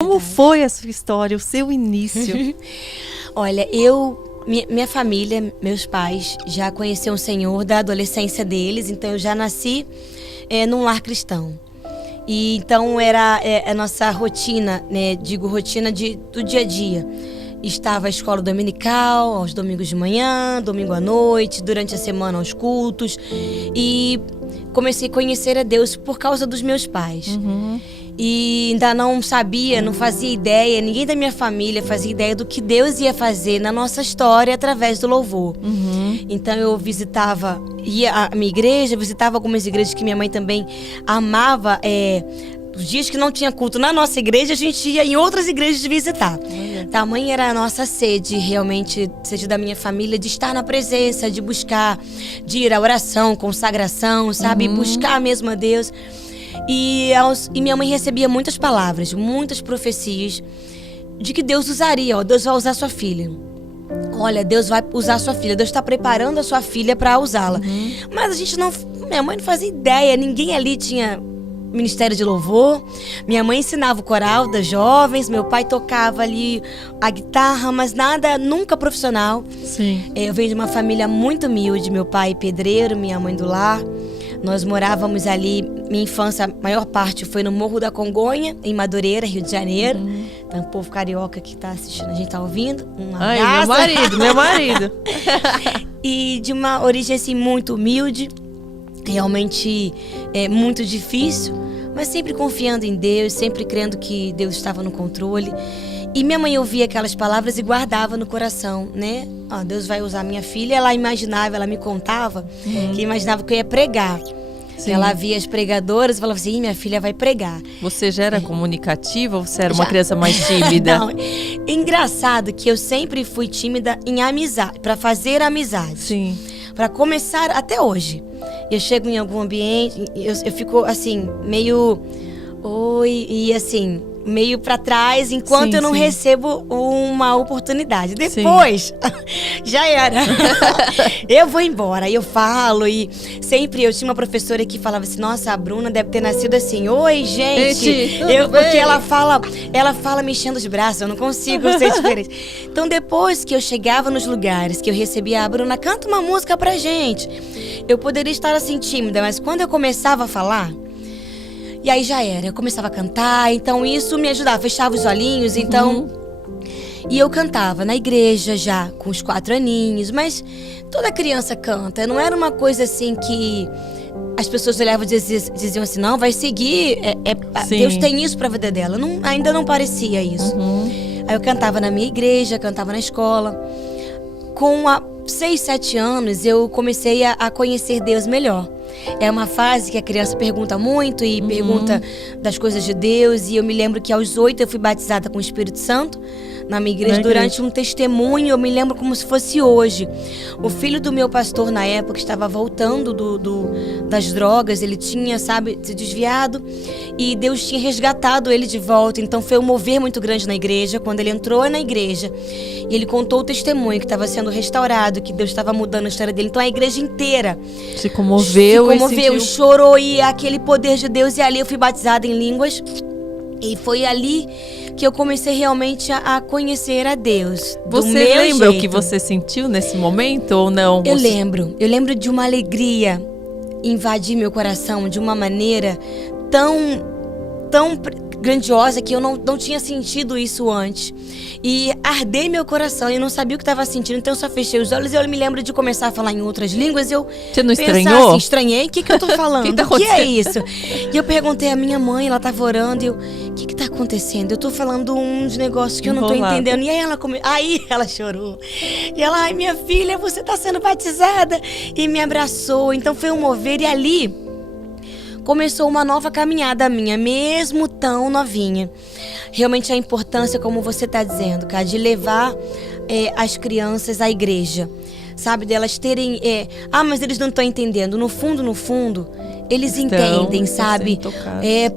Como foi a sua história, o seu início? Olha, minha família, meus pais já conheciam o Senhor da adolescência deles, então eu já nasci num lar cristão. E então era a nossa rotina, né? Digo rotina do dia a dia. Estava a escola dominical, aos domingos de manhã, domingo à noite, durante a semana aos cultos. E comecei a conhecer a Deus por causa dos meus pais. Uhum. E ainda não sabia, não fazia ideia, ninguém da minha família fazia ideia do que Deus ia fazer na nossa história através do louvor. Uhum. Então eu ia à minha igreja, visitava algumas igrejas que minha mãe também amava. Os dias que não tinha culto na nossa igreja, a gente ia em outras igrejas visitar. Tamanha era a nossa sede, realmente, sede da minha família, de estar na presença, de buscar, de ir à oração, consagração, sabe? Uhum. Buscar mesmo a Deus. E minha mãe recebia muitas palavras, muitas profecias de que Deus usaria, Deus vai usar sua filha. Olha, Deus vai usar sua filha, Deus está preparando a sua filha para usá-la. Uhum. Mas minha mãe não fazia ideia, ninguém ali tinha ministério de louvor. Minha mãe ensinava o coral das jovens, meu pai tocava ali a guitarra, mas nada, nunca profissional. Sim. Eu venho de uma família muito humilde, meu pai pedreiro, minha mãe do lar. Nós morávamos ali, minha infância, a maior parte foi no Morro da Congonha, em Madureira, Rio de Janeiro. Uhum. Então, o povo carioca que está assistindo, a gente está ouvindo. Um Ai, abraço. meu marido. E de uma origem assim muito humilde, realmente muito difícil, mas sempre confiando em Deus, sempre crendo que Deus estava no controle. E minha mãe ouvia aquelas palavras e guardava no coração, né? Deus vai usar minha filha. Ela imaginava, ela me contava, que imaginava que eu ia pregar. Sim. Ela via as pregadoras e falava assim, minha filha vai pregar. Você já era comunicativa ou você era uma Já. criança mais tímida? Não, engraçado que eu sempre fui tímida em amizade, para fazer amizade. Sim. Para começar, até hoje. Eu chego em algum ambiente, eu fico assim, meio... Oi, e assim... meio pra trás, enquanto eu não recebo uma oportunidade. Depois, já era. Eu vou embora, eu falo e sempre eu tinha uma professora que falava assim, nossa, a Bruna deve ter nascido assim, oi, gente. Porque ela fala mexendo os braços, eu não consigo ser diferente. Então depois que eu chegava nos lugares, que eu recebia a Bruna, canta uma música pra gente. Eu poderia estar assim tímida, mas quando eu começava a falar, e aí já era, eu começava a cantar, então isso me ajudava, fechava os olhinhos, então... E eu cantava na igreja já, com os 4 aninhos, mas toda criança canta, não era uma coisa assim que as pessoas olhavam e diziam assim, não, vai seguir, Deus tem isso pra vida dela, ainda não parecia isso. Aí eu cantava na minha igreja, cantava na escola. Com 6, 7 anos, eu comecei a conhecer Deus melhor. É uma fase que a criança pergunta muito e pergunta das coisas de Deus. E eu me lembro que aos 8 eu fui batizada com o Espírito Santo na minha igreja durante um testemunho. Eu me lembro como se fosse hoje. O filho do meu pastor na época estava voltando das drogas. Ele tinha, se desviado. E Deus tinha resgatado ele de volta. Então foi um mover muito grande na igreja. Quando ele entrou na igreja e ele contou o testemunho que estava sendo restaurado, que Deus estava mudando a história dele. Então a igreja inteira se comoveu, chorou e aquele poder de Deus. E ali eu fui batizada em línguas. E foi ali que eu comecei realmente a conhecer a Deus. Você lembra o que você sentiu nesse momento ou não? Eu lembro de uma alegria invadir meu coração de uma maneira tão grandiosa que eu não tinha sentido isso antes. E ardei meu coração, eu não sabia o que estava sentindo, então eu só fechei os olhos e eu me lembro de começar a falar em outras línguas. Você não estranhou? Assim, estranhei, o que eu tô falando? O que é isso? E eu perguntei à minha mãe, ela estava orando, e eu, o que tá acontecendo? Eu tô falando uns negócios que eu não tô entendendo. E aí ela chorou. E ela, ai, minha filha, você tá sendo batizada. E me abraçou, então foi um mover, e ali começou uma nova caminhada minha, mesmo tão novinha. Realmente a importância, como você está dizendo, cara, de levar as crianças à igreja. Sabe, delas terem... mas eles não estão entendendo. No fundo, eles entendem, sabe?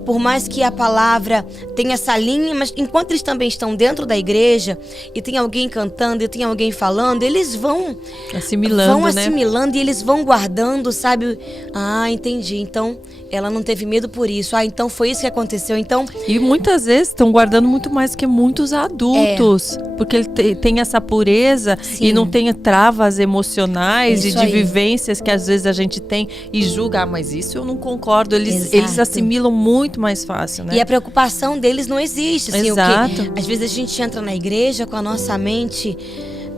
Por mais que a palavra tenha essa linha, mas enquanto eles também estão dentro da igreja e tem alguém cantando e tem alguém falando, eles vão assimilando, e eles vão guardando, sabe? Ah, entendi. Então, ela não teve medo por isso. Ah, então foi isso que aconteceu. Então, e muitas vezes estão guardando muito mais que muitos adultos, porque ele tem essa pureza. Sim. E não tem travas emocionais e de vivências que às vezes a gente tem e julga, mas isso eu não concordo. Eles assimilam muito mais fácil, né? E a preocupação deles não existe. Assim, exato. Às vezes a gente entra na igreja com a nossa mente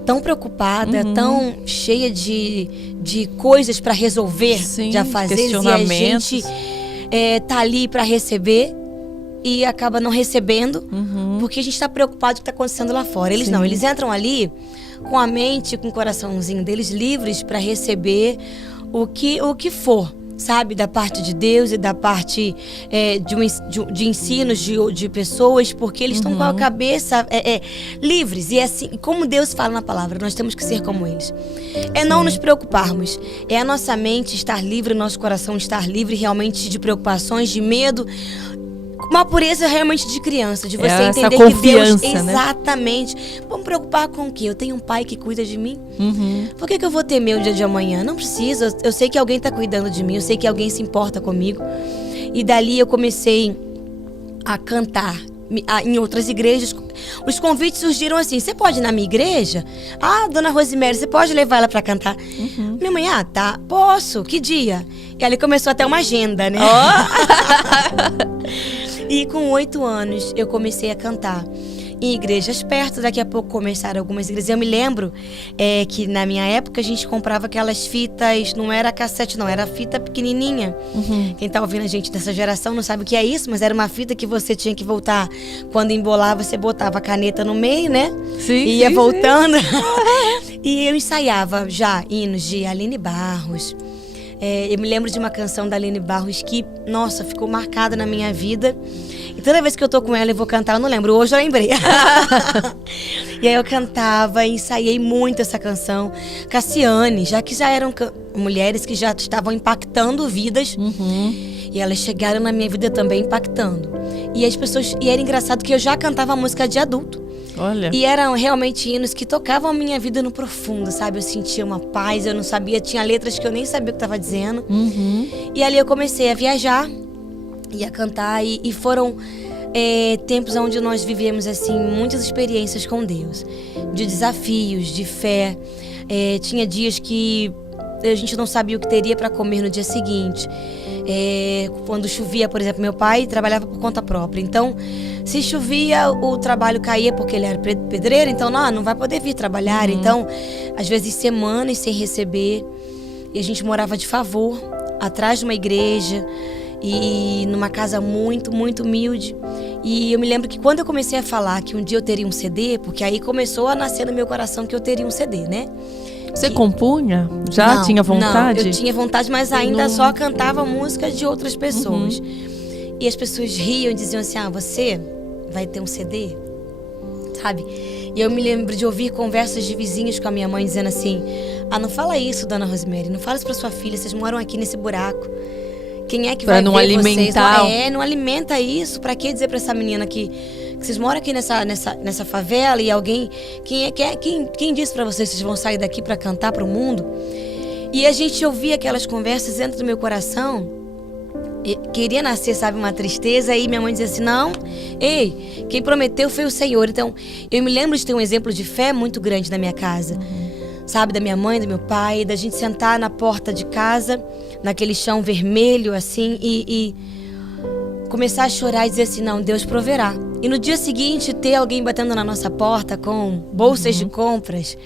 tão preocupada, tão cheia de coisas para resolver, de afazeres, e a gente tá ali para receber e acaba não recebendo, porque a gente está preocupado com o que está acontecendo lá fora. Eles não, eles entram ali com a mente, com o coraçãozinho deles livres para receber o que for, sabe? Da parte de Deus e da parte de ensinos de pessoas, porque eles estão com a cabeça livres. E é assim, como Deus fala na palavra, nós temos que ser como eles. Não nos preocuparmos. É a nossa mente estar livre, o nosso coração estar livre realmente de preocupações, de medo. Uma pureza realmente de criança, de você entender que Deus... Exatamente. Vamos preocupar com o quê? Eu tenho um pai que cuida de mim? Por que eu vou temer o dia de amanhã? Não preciso. Eu sei que alguém está cuidando de mim. Eu sei que alguém se importa comigo. E dali eu comecei a cantar em outras igrejas. Os convites surgiram assim: você pode ir na minha igreja? Ah, dona Rosemary, você pode levar ela para cantar? Minha mãe, tá, posso, que dia? E ali começou até uma agenda, né? E com 8 anos eu comecei a cantar em igrejas perto. Daqui a pouco começaram algumas igrejas. Eu me lembro que na minha época a gente comprava aquelas fitas, não era cassete não, era fita pequenininha. Quem tá ouvindo a gente dessa geração não sabe o que é isso, mas era uma fita que você tinha que voltar. Quando embolava, você botava a caneta no meio, né? Sim, e ia voltando. E eu ensaiava já hinos de Aline Barros. Eu me lembro de uma canção da Aline Barros que, nossa, ficou marcada na minha vida. E toda vez que eu tô com ela e vou cantar, eu não lembro. Hoje eu lembrei. E aí eu cantava, ensaiei muito essa canção. Cassiane, já eram mulheres que já estavam impactando vidas. E elas chegaram na minha vida também impactando. E as pessoas... E era engraçado que eu já cantava música de adulto. Olha. E eram realmente hinos que tocavam a minha vida no profundo, sabe? Eu sentia uma paz, eu não sabia, tinha letras que eu nem sabia o que estava dizendo. E ali eu comecei a viajar e a cantar, e foram tempos onde nós vivemos assim muitas experiências com Deus, de desafios, de fé. Tinha dias que a gente não sabia o que teria para comer no dia seguinte. Quando chovia, por exemplo, meu pai trabalhava por conta própria, então se chovia, o trabalho caía porque ele era pedreiro, então não vai poder vir trabalhar. Então, às vezes semanas sem receber, e a gente morava de favor, atrás de uma igreja e numa casa muito, muito humilde. E eu me lembro que quando eu comecei a falar que um dia eu teria um CD, porque aí começou a nascer no meu coração que eu teria um CD, né? Você compunha? Já tinha vontade? Não, eu tinha vontade, mas ainda só cantava música de outras pessoas. E as pessoas riam e diziam assim: você vai ter um CD? Sabe? E eu me lembro de ouvir conversas de vizinhos com a minha mãe dizendo assim: não fala isso, dona Rosemary, não fala isso pra sua filha, vocês moram aqui nesse buraco. Quem é que vai ver vocês? Não alimenta isso. Pra que dizer pra essa menina que vocês moram aqui nessa favela e alguém... Quem disse pra vocês que vocês vão sair daqui pra cantar pro mundo? E a gente ouvia aquelas conversas dentro do meu coração. Queria nascer, sabe, uma tristeza. E minha mãe dizia assim: não, ei, quem prometeu foi o Senhor. Então, eu me lembro de ter um exemplo de fé muito grande na minha casa. Sabe, da minha mãe, do meu pai, da gente sentar na porta de casa, naquele chão vermelho, assim, e começar a chorar e dizer assim: não, Deus proverá. E no dia seguinte, ter alguém batendo na nossa porta com bolsas de compras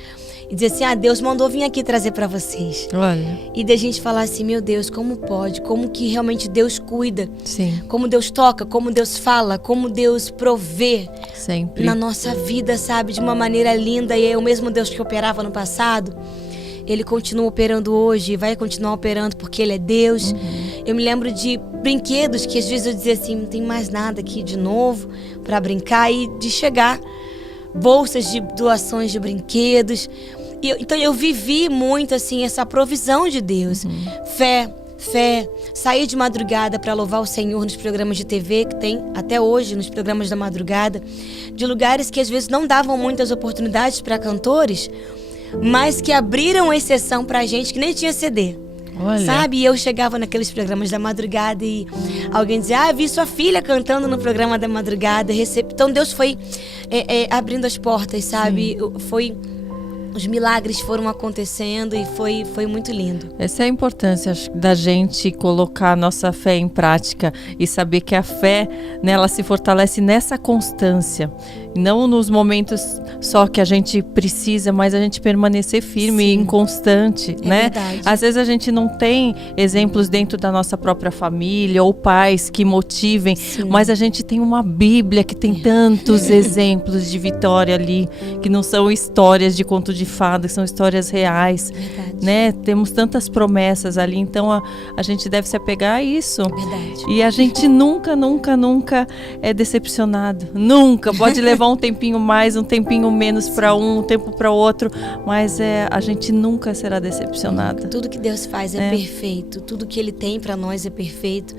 e dizer assim: Deus mandou vir aqui trazer para vocês. Olha. E da gente falar assim: meu Deus, como pode? Como que realmente Deus cuida? Sim. Como Deus toca, como Deus fala, como Deus provê. Sempre. Na nossa vida, sabe? De uma maneira linda. E é o mesmo Deus que operava no passado, Ele continua operando hoje e vai continuar operando porque Ele é Deus. Eu me lembro de brinquedos que às vezes eu dizia assim: não tem mais nada aqui de novo para brincar, e de chegar bolsas de doações de brinquedos. Então eu vivi muito assim essa provisão de Deus. Fé, fé, sair de madrugada para louvar o Senhor nos programas de TV, que tem até hoje nos programas da madrugada, de lugares que às vezes não davam muitas oportunidades para cantores, mas que abriram exceção pra gente que nem tinha CD. Olha. Sabe? E eu chegava naqueles programas da madrugada e alguém dizia, vi sua filha cantando no programa da madrugada. Então Deus foi abrindo as portas, sabe? Os milagres foram acontecendo e foi muito lindo. Essa é a importância da gente colocar a nossa fé em prática e saber que a fé, né, ela se fortalece nessa constância. Não nos momentos só que a gente precisa, mas a gente permanecer firme e inconstante, né? Verdade. Às vezes a gente não tem exemplos dentro da nossa própria família ou pais que motivem, mas a gente tem uma Bíblia que tem tantos exemplos de vitória ali, que não são histórias de conto de fada, que são histórias reais, né? Temos tantas promessas ali, então a gente deve se apegar a isso. Verdade. E a gente nunca é decepcionado. Nunca. Pode levar um tempinho mais, um tempinho menos para um tempo para o outro, mas a gente nunca será decepcionado. Tudo que Deus faz é perfeito. Tudo que Ele tem para nós é perfeito.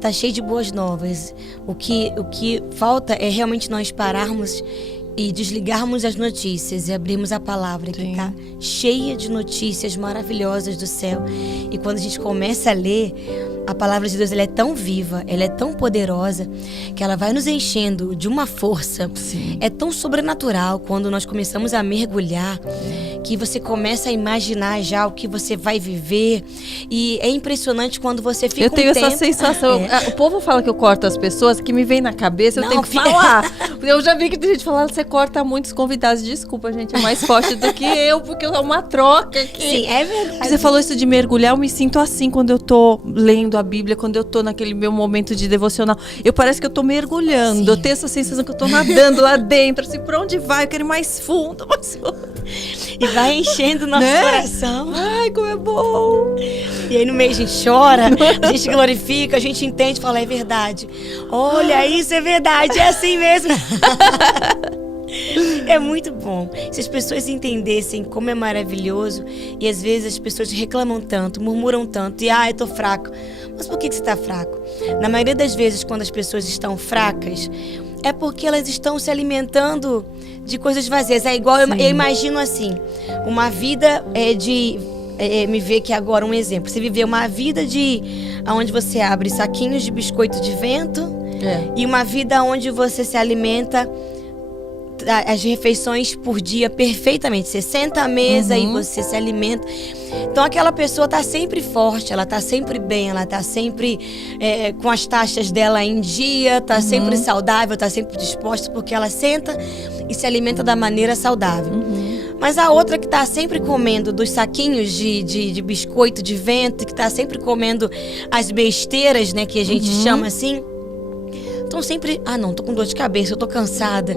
Tá cheio de boas novas. O que falta é realmente nós pararmos e desligarmos as notícias e abrirmos a palavra, que está cheia de notícias maravilhosas do céu. E quando a gente começa a ler, a palavra de Deus, ela é tão viva, ela é tão poderosa, que ela vai nos enchendo de uma força. É tão sobrenatural quando nós começamos a mergulhar, que você começa a imaginar já o que você vai viver. E é impressionante quando você fica Eu tenho essa sensação. O povo fala que eu corto as pessoas, que me vem na cabeça, eu tenho que falar. Eu já vi que tem gente falando, você corta muitos convidados. Desculpa, gente, é mais forte do que eu, porque é uma troca aqui. Sim, é verdade. Você falou isso de mergulhar, eu me sinto assim quando eu tô lendo a Bíblia, quando eu tô naquele meu momento de devocional. Parece que eu tô mergulhando, eu tenho essa sensação que eu tô nadando lá dentro, assim, pra onde vai? Eu quero ir mais fundo, mais fundo. E vai enchendo o nosso coração. Ai, como é bom. E aí no meio a gente chora, a gente glorifica, a gente entende e fala, é verdade. Olha, isso é verdade, é assim mesmo. É muito bom. Se as pessoas entendessem como é maravilhoso, e às vezes as pessoas reclamam tanto, murmuram tanto, e eu tô fraco. Mas por que você está fraco? Na maioria das vezes, quando as pessoas estão fracas, é porque elas estão se alimentando de coisas vazias. É igual, eu imagino assim, uma vida me vê que agora um exemplo. Você viveu uma vida onde você abre saquinhos de biscoito de vento, e uma vida onde você se alimenta as refeições por dia perfeitamente. Você senta à mesa e você se alimenta. Então aquela pessoa está sempre forte, ela está sempre bem, ela está sempre com as taxas dela em dia, está sempre saudável, está sempre disposta, porque ela senta e se alimenta da maneira saudável. Mas a outra que está sempre comendo dos saquinhos de biscoito de vento, que está sempre comendo as besteiras, né, que a gente chama assim. Então sempre, não, tô com dor de cabeça, eu tô cansada.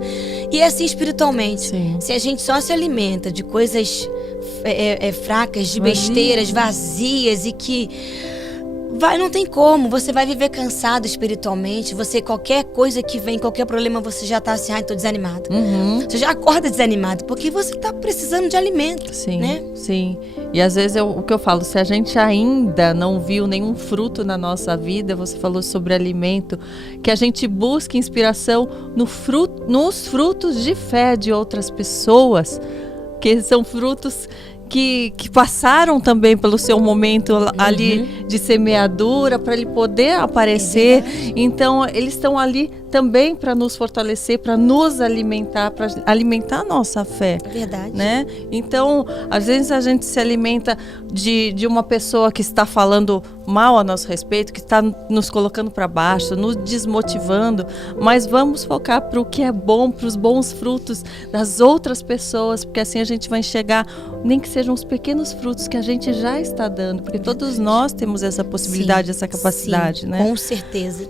E é assim espiritualmente. Se a gente só se alimenta de coisas fracas, de besteiras, vazias, e que não tem como, você vai viver cansado espiritualmente. Qualquer coisa que vem, qualquer problema, você já tá assim, tô desanimado. Você já acorda desanimado, porque você tá precisando de alimento, né? Sim. E às vezes o que eu falo, se a gente ainda não viu nenhum fruto na nossa vida, você falou sobre alimento, que a gente busque inspiração nos frutos de fé de outras pessoas, que são frutos que passaram também pelo seu momento ali de semeadura, para ele poder aparecer. Então, eles estão ali também para nos fortalecer, para nos alimentar, para alimentar a nossa fé. É verdade. Né? Então, às vezes a gente se alimenta de uma pessoa que está falando mal a nosso respeito, que está nos colocando para baixo, nos desmotivando, mas vamos focar para o que é bom, para os bons frutos das outras pessoas, porque assim a gente vai enxergar, nem que sejam os pequenos frutos que a gente já está dando, porque todos nós temos essa possibilidade, essa capacidade, né? Com certeza.